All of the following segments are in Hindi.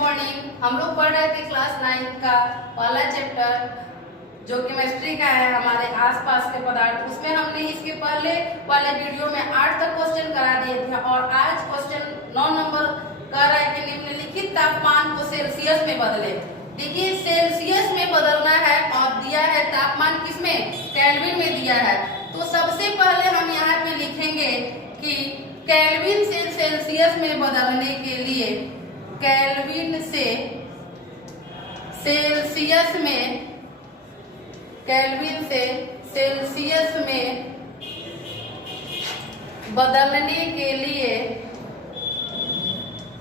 मॉर्निंग। हम लोग पढ़ रहे थे क्लास 9 का पहला चैप्टर जो केमिस्ट्री का है, हमारे आसपास के पदार्थ। उसमें हमने इसके पहले वाले वीडियो में 8 तक क्वेश्चन करा दिए थे और आज क्वेश्चन 9 नंबर कह रहा है कि निम्नलिखित तापमान को सेल्सियस में बदले। देखिए, सेल्सियस में बदलना है और दिया है तापमान किसमें, केल्विन में दिया है। तो सबसे पहले हम यहाँ पे लिखेंगे कि केल्विन से सेल्सियस में बदलने के लिए केल्विन से सेल्सियस में बदलने के लिए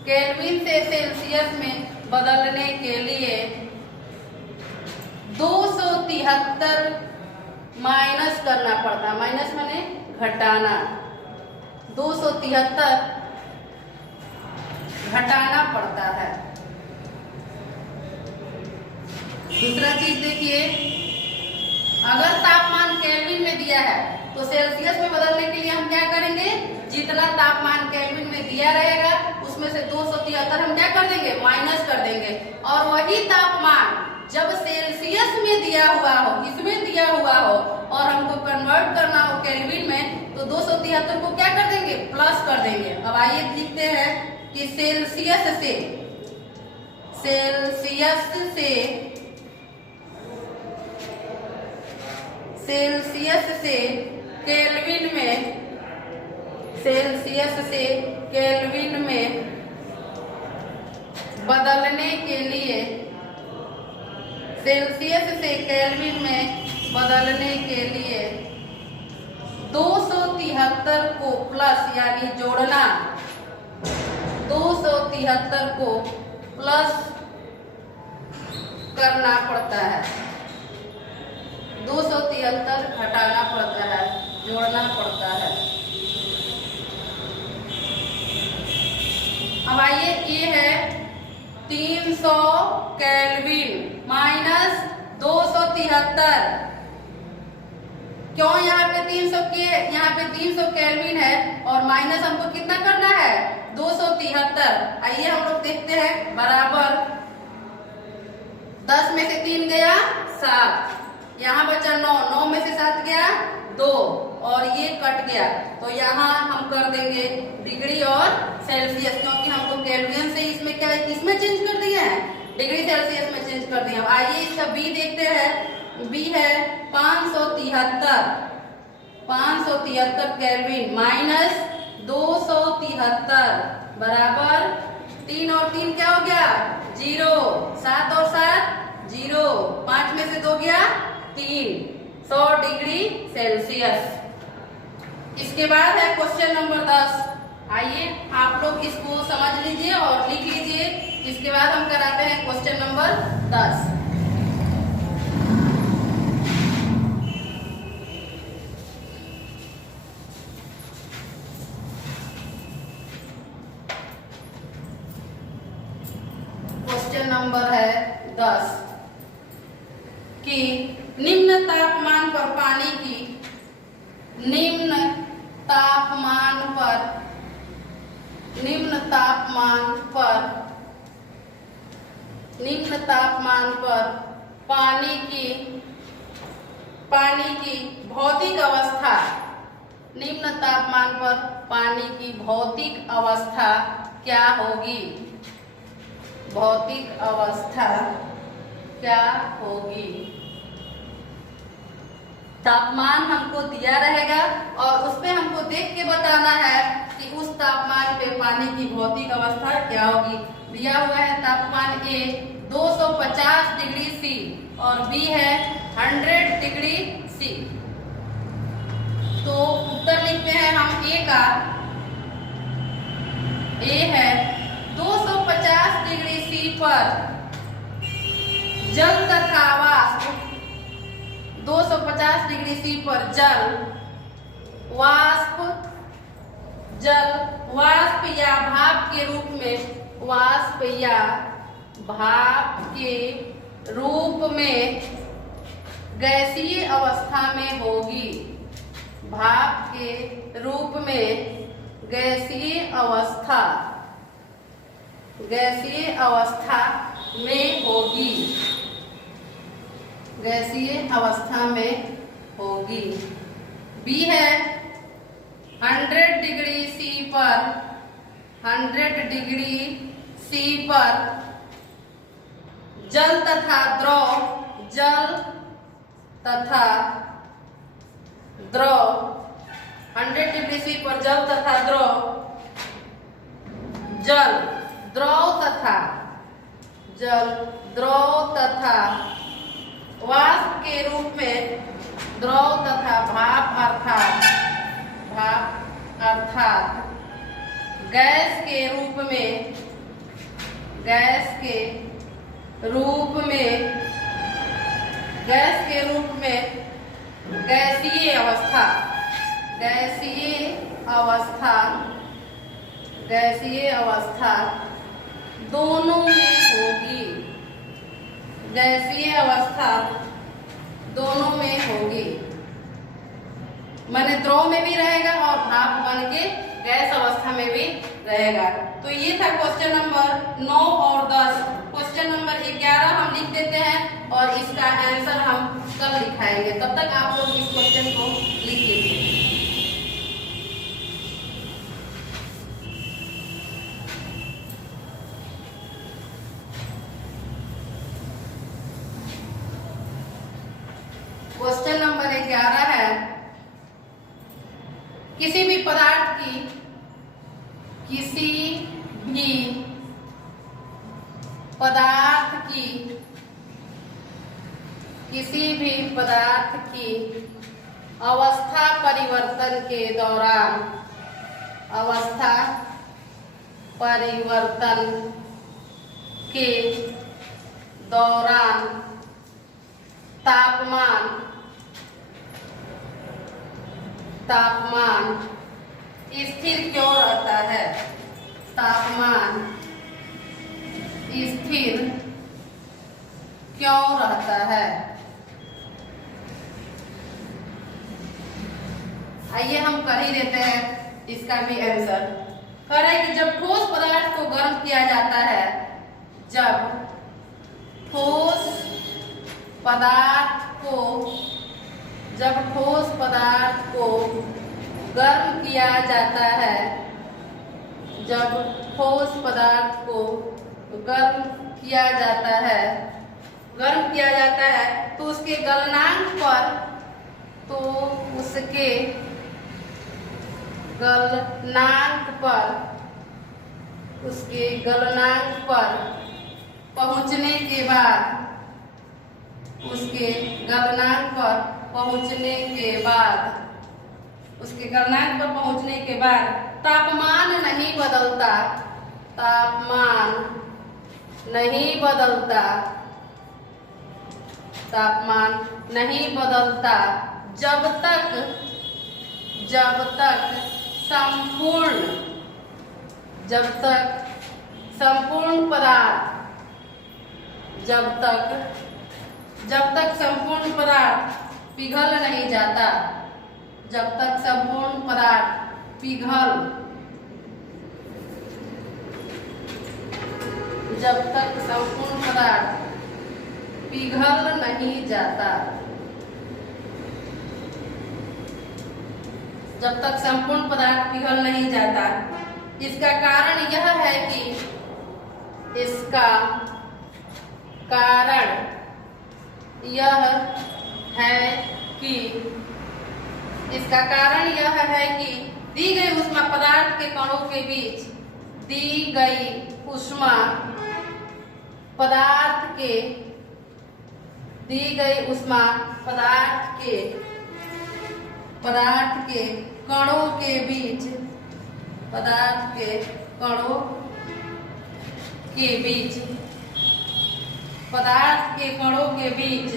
केल्विन से सेल्सियस में बदलने के लिए 273 माइनस करना पड़ता। माइनस माने घटाना, 273 घटाना पड़ता है। दूसरा चीज देखिए, अगर तापमान केल्विन में दिया है तो सेल्सियस में बदलने के लिए हम क्या करेंगे, जितना तापमान केल्विन में दिया रहेगा उसमें से 273 हम क्या कर देंगे, माइनस कर देंगे। और वही तापमान जब सेल्सियस में दिया हुआ हो, इसमें दिया हुआ हो और हमको कन्वर्ट करना हो केल्विन में, तो 273 को क्या कर देंगे, प्लस कर देंगे। अब आइए लिखते हैं कि सेल्सियस से केल्विन में बदलने के लिए सेल्सियस से केल्विन में बदलने के लिए 273 को प्लस यानी जोड़ना, 273 को प्लस करना पड़ता है, 273 घटाना पड़ता है, जोड़ना पड़ता है। अब आइए, ये है 300 केल्विन माइनस 273। क्यों यहाँ पे 300 केल्विन है और माइनस हमको कितना करना है, 273। आइए हम लोग देखते हैं, बराबर 10 में से 3 गया 7, यहाँ बचा 9, 9 में से 7 गया 2 और ये कट गया। तो यहाँ हम कर देंगे डिग्री और सेल्सियस, क्योंकि हमको केल्विन से इसमें चेंज कर दिया है, डिग्री सेल्सियस में चेंज कर दिया। आइए इसका बी देखते हैं। बी है 573 केल्विन माइनस 273 बराबर 3 और 3 क्या हो गया, 0, 7 और 7 0, 5 में से 2 गया 3, 100 डिग्री सेल्सियस। इसके बाद है क्वेश्चन नंबर 10। आइए आप लोग इसको समझ लीजिए और लिख लीजिए। इसके बाद हम कराते हैं क्वेश्चन नंबर 10। क्वेश्चन नंबर है 10 कि निम्न तापमान पर पानी की पानी की भौतिक अवस्था, निम्न तापमान पर पानी की भौतिक अवस्था क्या होगी, भौतिक अवस्था क्या होगी। तापमान हमको दिया रहेगा और उसपे हमको देख के बताना है कि उस तापमान पे पानी की भौतिक अवस्था क्या होगी। दिया हुआ है तापमान ए 250 डिग्री सी और बी है 100 डिग्री सी। तो उत्तर लिखते हैं हम ए का। ए है 250 डिग्री सी पर जल तथा वाष्प, 250 डिग्री सी पर वाष्प या भाप के रूप में गैसीय अवस्था में होगी, भाप के रूप में गैसीय अवस्था गैसीय अवस्था में होगी, गैसीय अवस्था में होगी। बी है 100 डिग्री सी पर, 100 डिग्री सी पर जल तथा द्रव, जल तथा द्रव, 100 डिग्री सी पर जल तथा द्रव, जल द्रव तथा जल द्रव तथा वाष्प के रूप में, द्रव तथा भाप अर्थात गैस के रूप में, गैस के रूप में, गैस के रूप में गैसीय अवस्था, गैसीय अवस्था, गैसीय अवस्था दोनों में होगी, गैसीय अवस्था दोनों में होगी। माने द्रव में भी रहेगा और भाप बन के गैस अवस्था में भी रहेगा। तो ये था क्वेश्चन नंबर 9 और 10। क्वेश्चन नंबर 11 हम लिख देते हैं और इसका आंसर हम कल लिखाएंगे। तब तक आप लोग इस क्वेश्चन को लिख लीजिए। क्वेश्चन नंबर 11 है, किसी भी पदार्थ की, किसी भी पदार्थ की, किसी भी पदार्थ की अवस्था परिवर्तन के दौरान, अवस्था परिवर्तन के दौरान तापमान, तापमान स्थिर क्यों रहता है, तापमान स्थिर क्यों रहता है। आइए हम कर ही देते हैं इसका भी आंसर। कह रहा है कि जब ठोस पदार्थ को गर्म किया जाता है, जब ठोस पदार्थ को, जब ठोस पदार्थ को गर्म किया जाता है, जब ठोस पदार्थ को गर्म किया जाता है, गर्म किया जाता है तो उसके गलनांक पर, तो उसके गलनांक पर, उसके गलनांक पर पहुंचने के बाद, उसके गलनांक पर पहुंचने के बाद, उसके गलनांक पर पहुंचने के बाद तापमान नहीं बदलता, तापमान नहीं बदलता, तापमान नहीं बदलता जब तक, जब तक संपूर्ण, जब तक संपूर्ण पदार्थ, जब तक, जब तक संपूर्ण पदार्थ पिघल नहीं जाता, जब तक संपूर्ण पदार्थ पिघल, जब तक संपूर्ण पदार्थ पिघल नहीं जाता, जब तक संपूर्ण पदार्थ पिघल नहीं जाता। इसका कारण यह है कि, इसका कारण यह है कि, इसका कारण यह है कि दी गई ऊष्मा पदार्थ के कणों के बीच, दी गई ऊष्मा पदार्थ के, दी गई ऊष्मा पदार्थ के, पदार्थ के कणों के बीच, पदार्थ के कणों के बीच, पदार्थ के कणों के बीच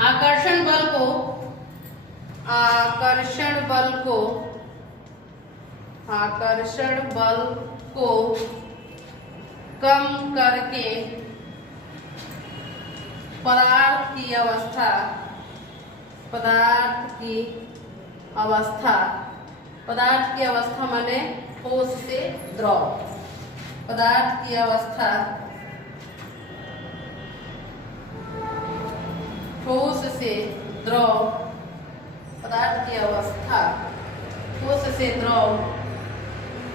आकर्षण बल को, आकर्षण बल को, आकर्षण बल को कम करके पदार्थ की अवस्था, पदार्थ की अवस्था, पदार्थ की अवस्था माने ठोस से द्रव, पदार्थ की अवस्था ठोस से द्रव, पदार्थ की अवस्था ठोस से द्रव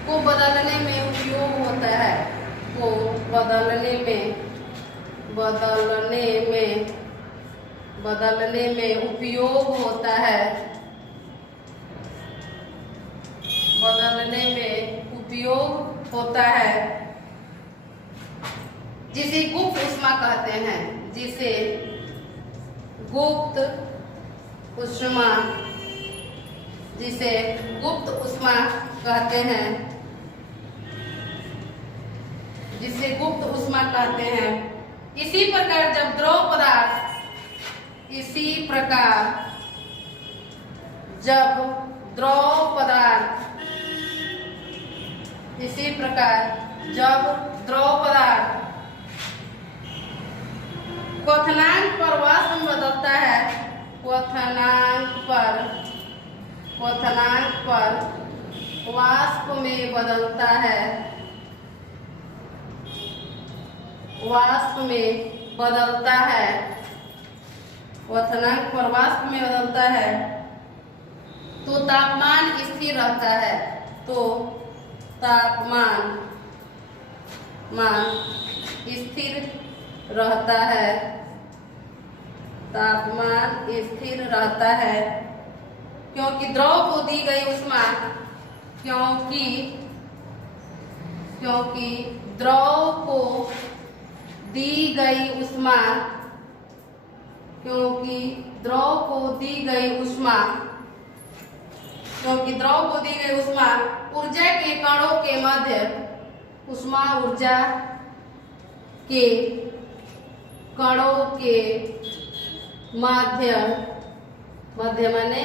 को बदलने में उपयोग होता है, को बदलने में उपयोग होता है, बदलने में उपयोग होता है, जिसे गुप्त ऊष्मा कहते हैं, जिसे गुप्त ऊष्मा, जिसे गुप्त ऊष्मा कहते हैं, जिसे गुप्त ऊष्मा कहते हैं। इसी प्रकार जब द्रव पदार्थ, इसी प्रकार जब द्रव पदार्थ, इसी प्रकार जब द्रव पदार्थ क्वथनांक पर वाष्प में बदलता है, क्वथनांक पर वाष्प में बदलता है, वाष्प में बदलता है, क्वथनांक पर वाष्प में बदलता है, तो तापमान स्थिर रहता है, तो तापमान स्थिर रहता है, तापमान स्थिर रहता है, क्योंकि द्रव को दी गई ऊष्मा, क्योंकि द्रव को दी गई ऊष्मा, क्योंकि द्रव को दी गई ऊष्मा, क्योंकि द्रव को दी गई ऊष्मा ऊर्जा के कणों के मध्य, ऊष्मा ऊर्जा के कणों के मध्य माने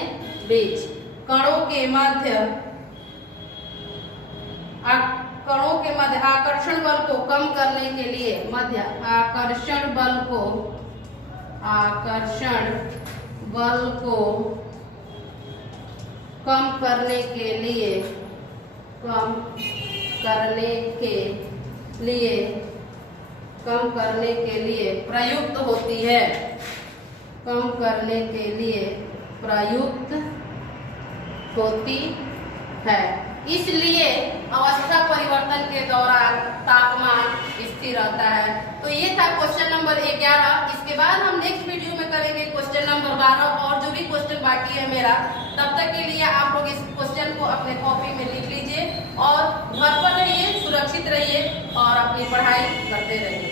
बीच, कणों के मध्य आकर्षण बल को कम करने के लिए, मध्य आकर्षण बल को कम करने के लिए प्रयुक्त होती है, कम करने के लिए प्रयुक्त होती है। इसलिए अवस्था परिवर्तन के दौरान तापमान स्थिर रहता है। तो ये था क्वेश्चन नंबर 11। इसके बाद हम नेक्स्ट वीडियो में करेंगे क्वेश्चन नंबर 12 और जो भी क्वेश्चन बाकी है मेरा। तब तक के लिए आप लोग इस क्वेश्चन को अपने कॉपी में लिख लीजिए और घर पर रहिए, सुरक्षित रहिए और अपनी पढ़ाई करते रहिए।